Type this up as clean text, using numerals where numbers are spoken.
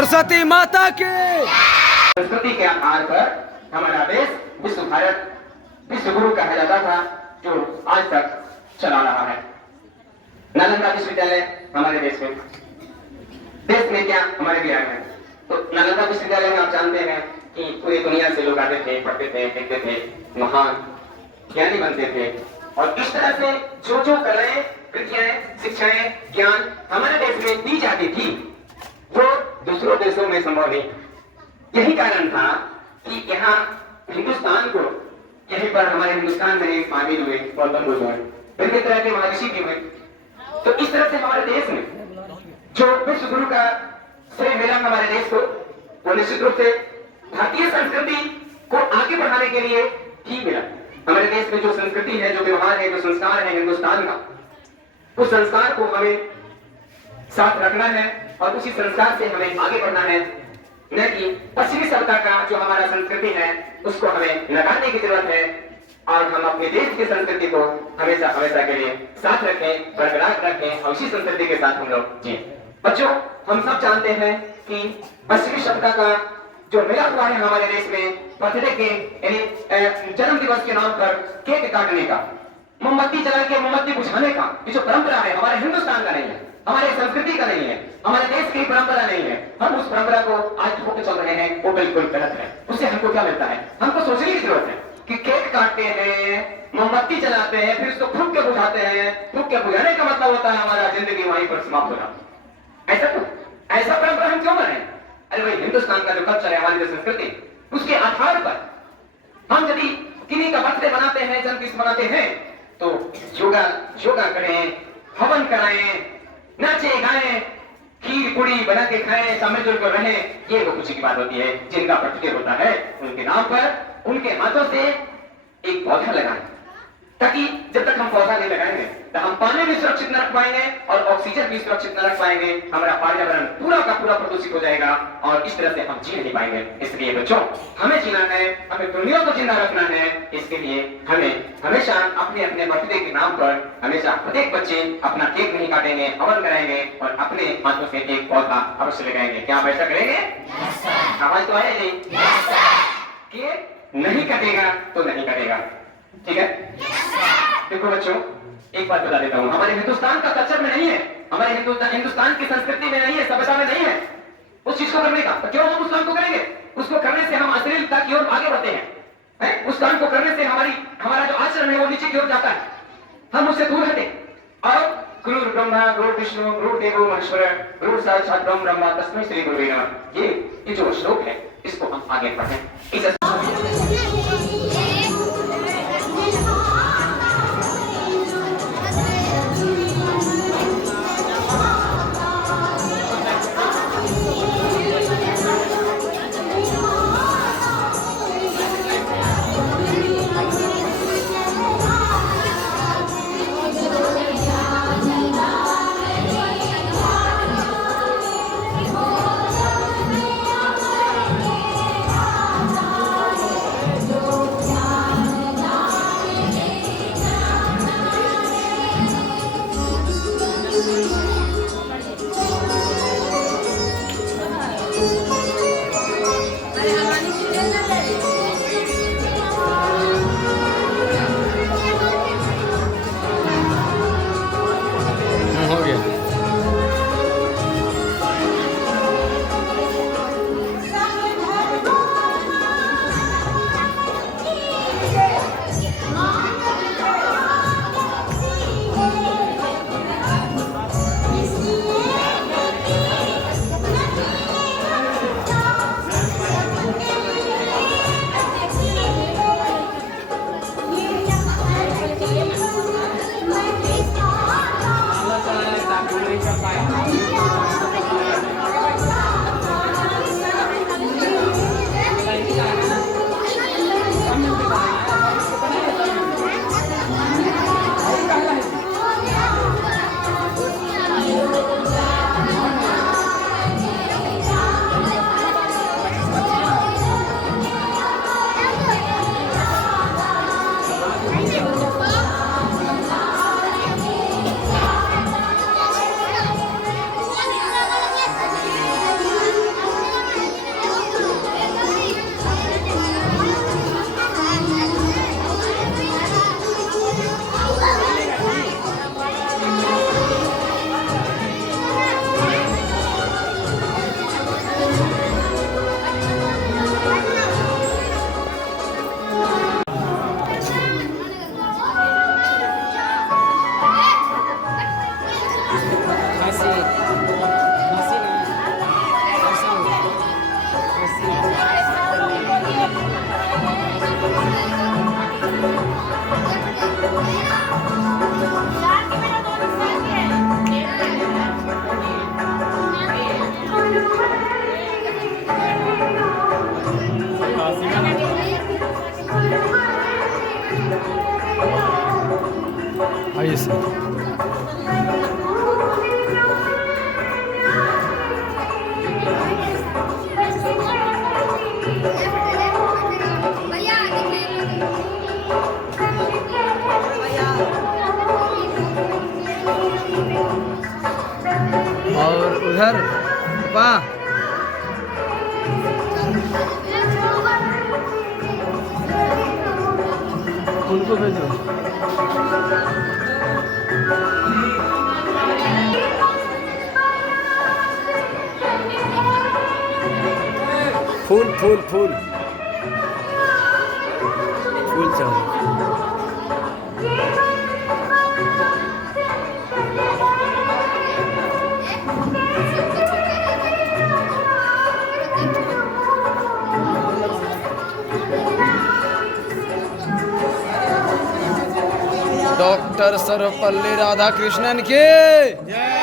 सरस्वती माता की। संस्कृति के आधार पर हमारा देश विश्व भारत विश्व गुरु कहा जाता था, जो आज तक चला रहा है। नालंदा विश्वविद्यालय हमारे देश में क्या हमारे बिहार में। तो नालंदा विश्वविद्यालय में आप जानते हैं कि पूरी दुनिया से लोग आते थे, पढ़ते थे, देखते थे, महान ज्ञानी बनते थे। और इस तरह से जो जो कलाएं, कृतियां, शिक्षाएं, ज्ञान हमारे देश में दी जाती थी, वो दूसरों देशों में संभव नहीं। यही कारण था कि यहाँ हिंदुस्तान को, यहीं पर हमारे हिंदुस्तान में महावीर हुए, गौतम बुद्ध हुए, विभिन्न तरह के महर्षि भी हुए। तो इस तरह से हमारे देश में जो विश्व गुरु का श्रेय मिला हमारे देश को, वो निश्चित रूप से भारतीय संस्कृति को आगे बढ़ाने के लिए ही मिला। हमारे देश में जो संस्कृति है, जो व्यवहार है, जो संस्कार है हिंदुस्तान का, उस संस्कार को हमें साथ रखना है और उसी संस्कार से हमें आगे बढ़ना है, न कि पश्चिमी सभ्यता का जो हमारा संस्कृति है उसको हमें नकारने की जरूरत है। और हम अपने देश की संस्कृति को हमेशा हमेशा के लिए साथ रखें, बरकरार रखें और उसी संस्कृति के साथ हम लोग जिए। बच्चों, हम सब जानते हैं कि पश्चिमी सभ्यता का जो मिला हुआ है हमारे देश में, बर्थडे के यानी जन्म दिवस के नाम पर केक काटने का, मोमबत्ती जला के मोमबत्ती बुझाने का, ये जो परंपरा है हमारे हिंदुस्तान का नहीं है, हमारे संस्कृति का नहीं है, हमारे देश की परंपरा नहीं है। हम उस परंपरा को आज होकर चल रहे हैं, वो बिल्कुल गलत है। उससे हमको क्या मिलता है? हमको सोचने की जरूरत है कि केक काटते हैं, मोमबत्ती जलाते हैं, फिर उसको फूंक के बुझाते हैं। फूंक के बुझाने का मतलब होता है हमारा जिंदगी वहीं पर समाप्त हो जाती। ऐसा क्यों? ऐसा परंपरा हम क्यों बनाए? अरे भाई, हिंदुस्तान का जो कल्चर है, हमारी जो संस्कृति, उसके आधार पर हम यदि किन्हीं का बर्थडे बनाते हैं, जन्मदिन मनाते हैं, तो योगा करें, हवन कराएं, नाचे गाएं, खीर पूड़ी बना के खाएं, सब मिलजुल कर रहें, ये वो खुशी की बात होती है। जिनका बर्थडे होता है उनके नाम पर उनके हाथों से एक पौधा लगाएं, ताकि जब तक हम पौधा नहीं लगाएंगे तो हम पानी भी सुरक्षित न रख पाएंगे और ऑक्सीजन भी सुरक्षित न रख पाएंगे। हमारा पर्यावरण पूरा का पूरा प्रदूषित हो जाएगा और इस तरह से हम जी नहीं पाएंगे। इसलिए बच्चों, हमें जीना है, हमें दुनिया को जिंदा रखना है। इसके लिए हमें हमेशा अपने अपने बर्थडे के नाम पर हमेशा प्रत्येक बच्चे अपना केक नहीं काटेंगे, हवन कराएंगे और अपने हाथों से एक पौधा अवश्य लगाएंगे। क्या आप ऐसा करेंगे? आवाज तो आए नहीं? केक नहीं कटेगा तो नहीं कटेगा, ठीक है? देखो बच्चों, एक बात बता देता हूँ, हमारे हिंदुस्तान का कल्चर में नहीं है, हमारे हिंदुस्तान की संस्कृति में नहीं है, सभ्यता में नहीं है उस चीज को करने का। तो क्यों हम उस काम को करेंगे? उसको करने से हम अश्लीलता की ओर आगे बढ़ते हैं। उस काम को करने से हमारा जो आचरण है वो नीचे की ओर जाता है, हम उससे दूर हटे। और गुरु ब्रह्मा गुरु विष्णु गुरु देवो महेश्वर गुरु साक्षात ब्रह्म तस्मै श्री गुरुवे नमः, ये जो श्लोक है इसको हम आगे पढ़ें। इस isso. और उधर वाह उनको भेजो। फूल फूल फूल फूल चाहिए। डॉक्टर सर्वपल्ली राधाकृष्णन की जय।